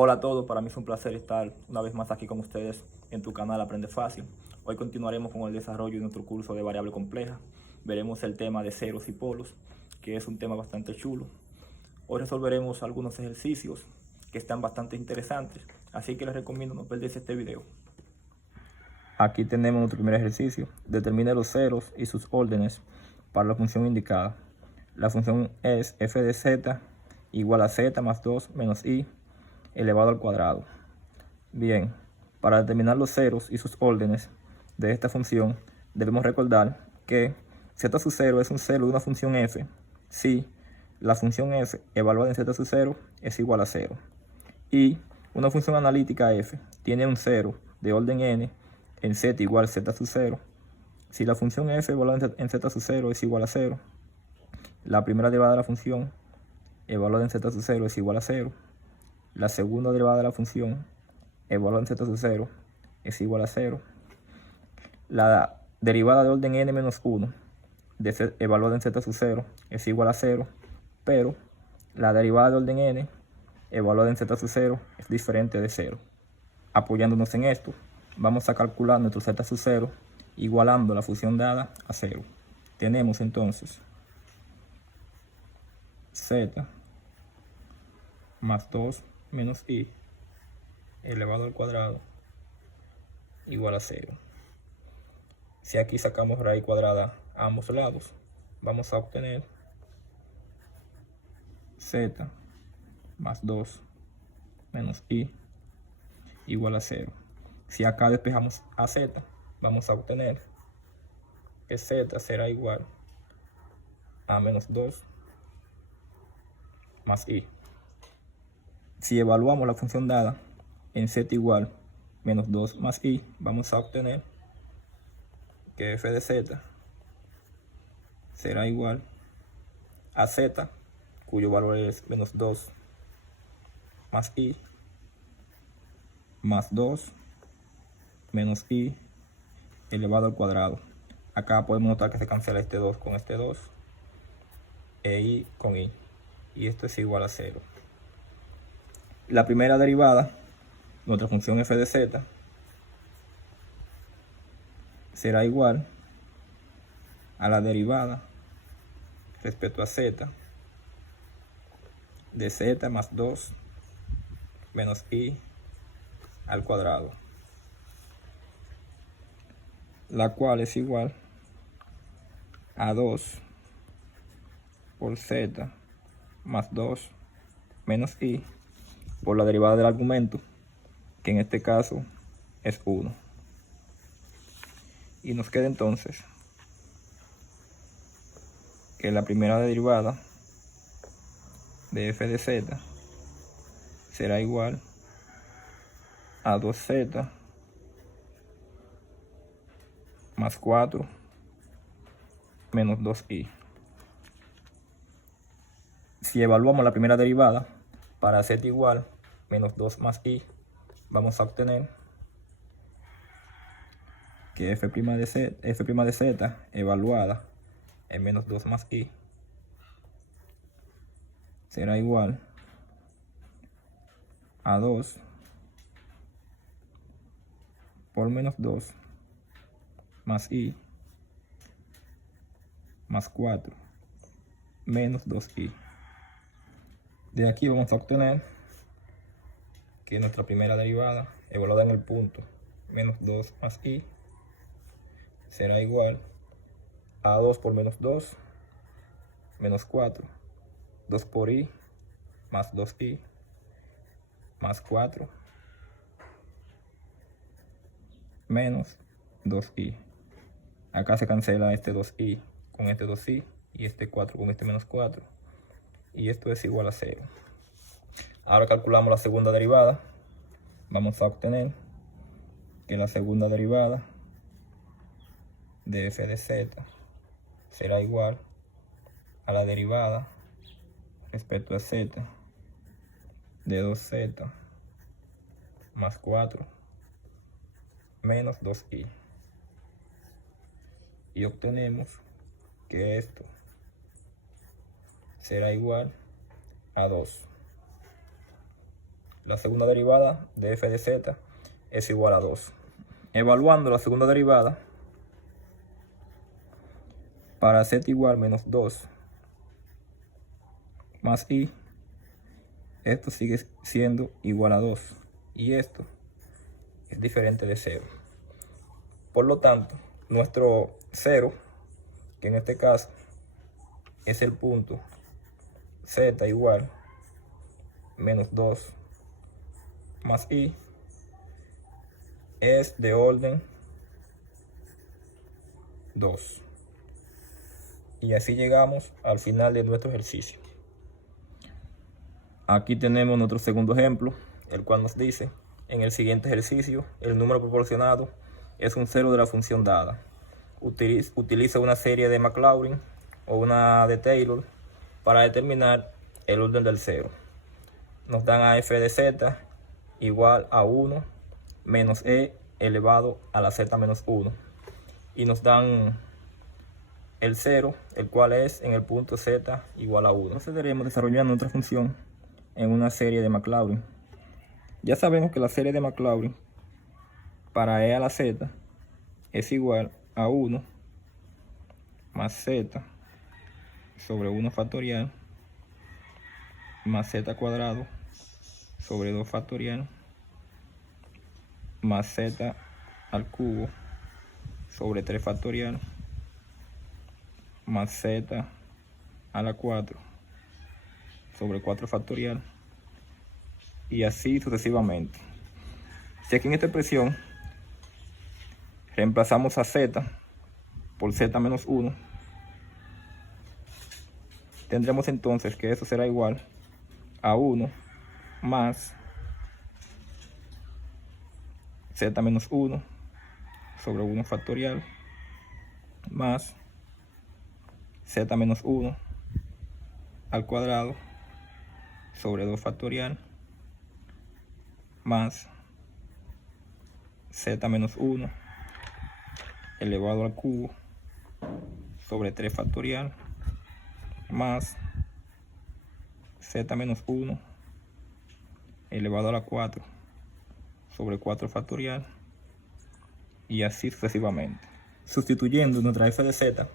Hola a todos, para mí es un placer estar una vez más aquí con ustedes en tu canal Aprende Fácil. Hoy continuaremos con el desarrollo de nuestro curso de variable compleja. Veremos el tema de ceros y polos, que es un tema bastante chulo. Hoy resolveremos algunos ejercicios que están bastante interesantes, así que les recomiendo no perderse este video. Aquí tenemos nuestro primer ejercicio. Determine los ceros y sus órdenes para la función indicada. La función es f de z igual a z más 2 menos i elevado al cuadrado. Bien, para determinar los ceros y sus órdenes de esta función, debemos recordar que z sub 0 es un cero de una función f si la función f evaluada en z sub 0 es igual a 0. Y una función analítica f tiene un cero de orden n en z igual a z sub 0. Si la función f evaluada en z sub 0 es igual a 0, la primera derivada de la función evaluada en z sub 0 es igual a 0. La segunda derivada de la función evaluada en z sub 0 es igual a 0. La derivada de orden n menos 1 evaluada en z sub 0 es igual a 0, pero la derivada de orden n evaluada en z sub 0 es diferente de 0. Apoyándonos en esto, vamos a calcular nuestro z sub 0 igualando la función dada a 0. Tenemos entonces z más 2 menos i elevado al cuadrado igual a 0. Si aquí sacamos raíz cuadrada a ambos lados, vamos a obtener z más 2 menos i igual a 0. Si acá despejamos a z, vamos a obtener que z será igual a menos 2 más i. Si evaluamos la función dada en z igual menos 2 más i, vamos a obtener que f de z será igual a z, cuyo valor es menos 2 más i, más 2 menos i elevado al cuadrado. Acá podemos notar que se cancela este 2 con este 2, e i con i, y esto es igual a 0. La primera derivada, nuestra función f de z, será igual a la derivada respecto a z de z más 2 menos i al cuadrado, la cual es igual a 2 por z más 2 menos i por la derivada del argumento, que en este caso es 1. Y nos queda entonces que la primera derivada de f de z será igual a 2z más 4 menos 2i. Si evaluamos la primera derivada para z igual menos 2 más i, vamos a obtener que f' de z evaluada en menos 2 más i será igual a 2 por menos 2 más i más 4 menos 2i. De aquí vamos a obtener que nuestra primera derivada evaluada en el punto menos 2 más i será igual a 2 por menos 2 menos 4, 2 por i más 2i más 4 menos 2i. Acá se cancela este 2i con este 2i y este 4 con este menos 4, y esto es igual a 0. Ahora calculamos la segunda derivada. Vamos a obtener que la segunda derivada de f de z será igual a la derivada respecto a z de 2z más 4 menos 2i. Y obtenemos que esto será igual a 2. la segunda derivada de f de z es igual a 2. Evaluando la segunda derivada, para z igual menos 2 más i, esto sigue siendo igual a 2 y esto es diferente de 0. Por lo tanto, nuestro 0, que en este caso es el punto z igual menos 2 más i, es de orden 2. Y así llegamos al final de nuestro ejercicio. Aquí tenemos nuestro segundo ejemplo, el cual nos dice: en el siguiente ejercicio, el número proporcionado es un cero de la función dada. Utiliza una serie de Maclaurin o una de Taylor para determinar el orden del cero. Nos dan a f de z igual a 1 menos e elevado a la z menos 1. Y nos dan el 0, el cual es en el punto z igual a 1. Procederemos desarrollando nuestra función en una serie de Maclaurin. Ya sabemos que la serie de Maclaurin para e a la z es igual a 1 más z sobre 1 factorial más z cuadrado sobre 2 factorial más z al cubo sobre 3 factorial más z a la 4 sobre 4 factorial y así sucesivamente. Si aquí en esta expresión reemplazamos a z por z menos 1, tendremos entonces que eso será igual a 1 más z menos 1 sobre 1 factorial más z menos 1 al cuadrado sobre 2 factorial más z menos 1 elevado al cubo sobre 3 factorial más z menos 1 elevado a la 4 sobre 4 factorial y así sucesivamente. Sustituyendo nuestra f de z,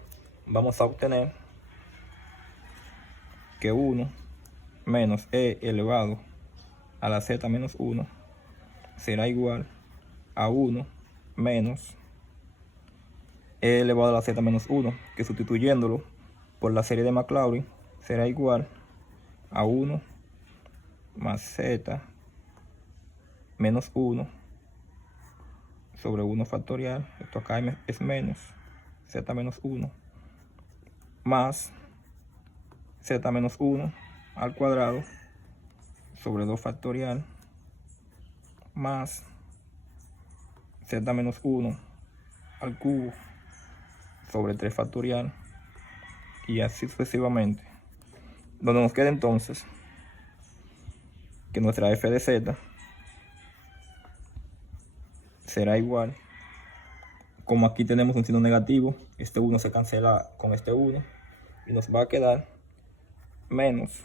vamos a obtener que 1 menos e elevado a la z menos 1 será igual a 1 menos e elevado a la z menos 1, que sustituyéndolo por la serie de Maclaurin será igual a 1 más z menos 1 sobre 1 factorial, esto acá es menos z menos 1 más z menos 1 al cuadrado sobre 2 factorial más z menos 1 al cubo sobre 3 factorial y así sucesivamente, donde nos queda entonces que nuestra f de z será igual, como aquí tenemos un signo negativo, este 1 se cancela con este 1 y nos va a quedar menos,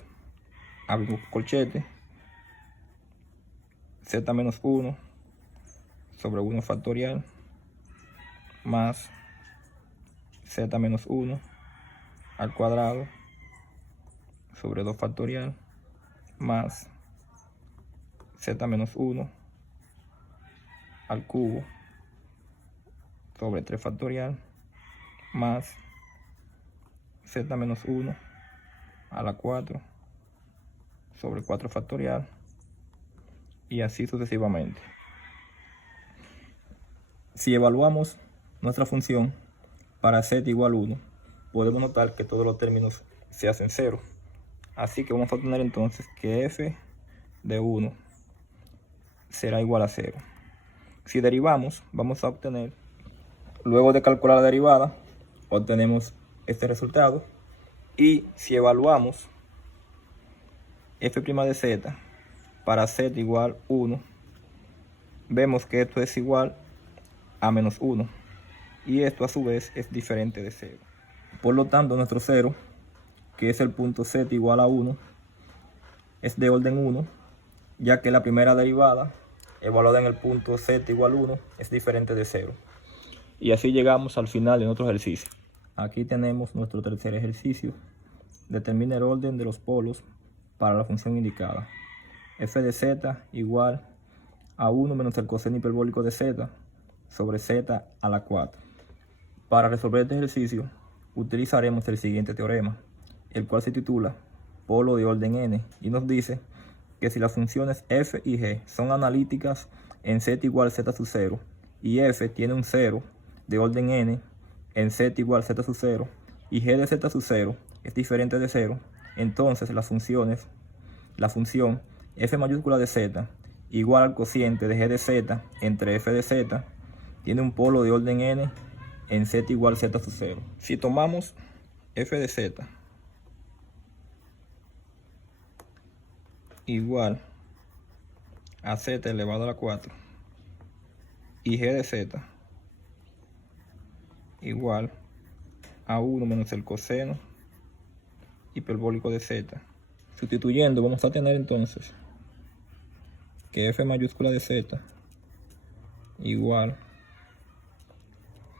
abrimos corchete, z menos 1 sobre 1 factorial más z menos 1 al cuadrado sobre 2 factorial más z menos 1 al cubo sobre 3 factorial más z menos 1 a la 4 sobre 4 factorial y así sucesivamente. Si evaluamos nuestra función para z igual 1, podemos notar que todos los términos se hacen 0. Así que vamos a obtener entonces que f de 1 será igual a 0. Si derivamos, vamos a obtener, luego de calcular la derivada, obtenemos este resultado. Y si evaluamos f' de z para z igual 1, vemos que esto es igual a menos 1. Y esto a su vez es diferente de 0. Por lo tanto, nuestro 0, que es el punto z igual a 1, es de orden 1 ya que la primera derivada, evaluada en el punto z igual 1, es diferente de 0. Y así llegamos al final de nuestro ejercicio. Aquí tenemos nuestro tercer ejercicio. Determina el orden de los polos para la función indicada. F de z igual a 1 menos el coseno hiperbólico de z sobre z a la 4. Para resolver este ejercicio, utilizaremos el siguiente teorema, el cual se titula polo de orden n, y nos dice que si las funciones f y g son analíticas en z igual z sub 0 y f tiene un 0 de orden n en z igual z sub 0 y g de z sub 0 es diferente de 0, entonces la función f mayúscula de z igual al cociente de g de z entre f de z tiene un polo de orden n en z igual z sub 0. Si tomamos f de z igual a z elevado a la 4 y g de z igual a 1 menos el coseno hiperbólico de z, sustituyendo vamos a tener entonces que f mayúscula de z igual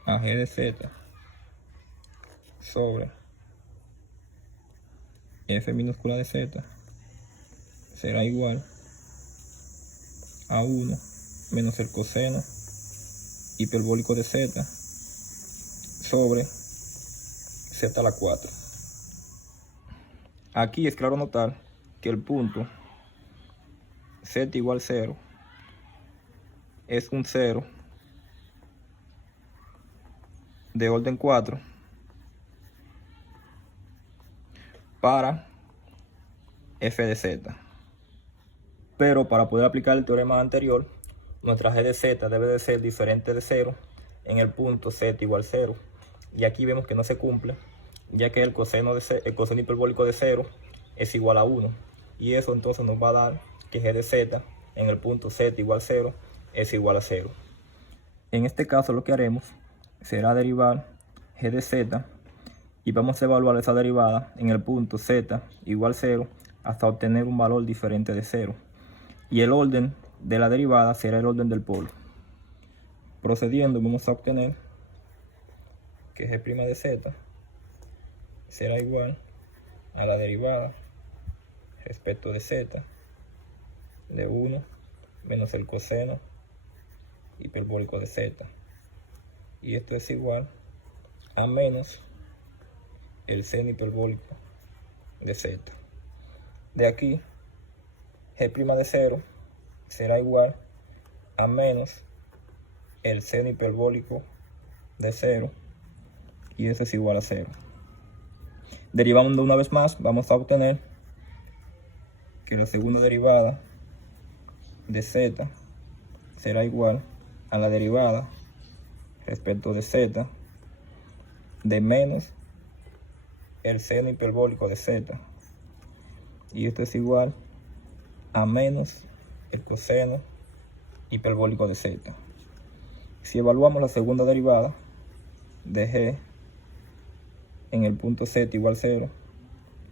a g de z sobre f minúscula de z será igual a 1 menos el coseno hiperbólico de z sobre z a la 4. Aquí es claro notar que el punto z igual 0 es un 0 de orden 4 para f de z. Pero para poder aplicar el teorema anterior, nuestra g de z debe de ser diferente de 0 en el punto z igual 0. Y aquí vemos que no se cumple, ya que el coseno hiperbólico de 0 es igual a 1. Y eso entonces nos va a dar que g de z en el punto z igual 0 es igual a 0. En este caso lo que haremos será derivar g de z y vamos a evaluar esa derivada en el punto z igual 0 hasta obtener un valor diferente de 0. Y el orden de la derivada será el orden del polo. Procediendo vamos a obtener que g' de z será igual a la derivada respecto de z de 1 menos el coseno hiperbólico de z, y esto es igual a menos el seno hiperbólico de z. De aquí g' de 0 será igual a menos el seno hiperbólico de 0, y eso es igual a 0. Derivando una vez más, vamos a obtener que la segunda derivada de z será igual a la derivada respecto de z de menos el seno hiperbólico de z, y esto es igual a menos el coseno hiperbólico de z. Si evaluamos la segunda derivada de g en el punto z igual 0,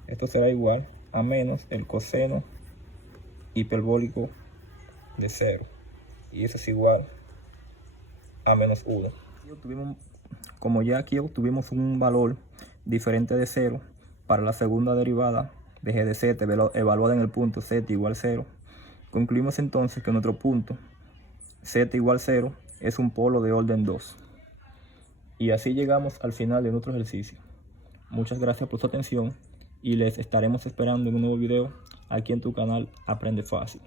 esto será igual a menos el coseno hiperbólico de 0, y eso es igual a menos 1. Como ya aquí obtuvimos un valor diferente de 0 para la segunda derivada de g de z evaluada en el punto z igual 0, concluimos entonces que nuestro punto z igual 0 es un polo de orden 2. Y así llegamos al final de nuestro ejercicio. Muchas gracias por su atención y les estaremos esperando en un nuevo video aquí en tu canal Aprende Fácil.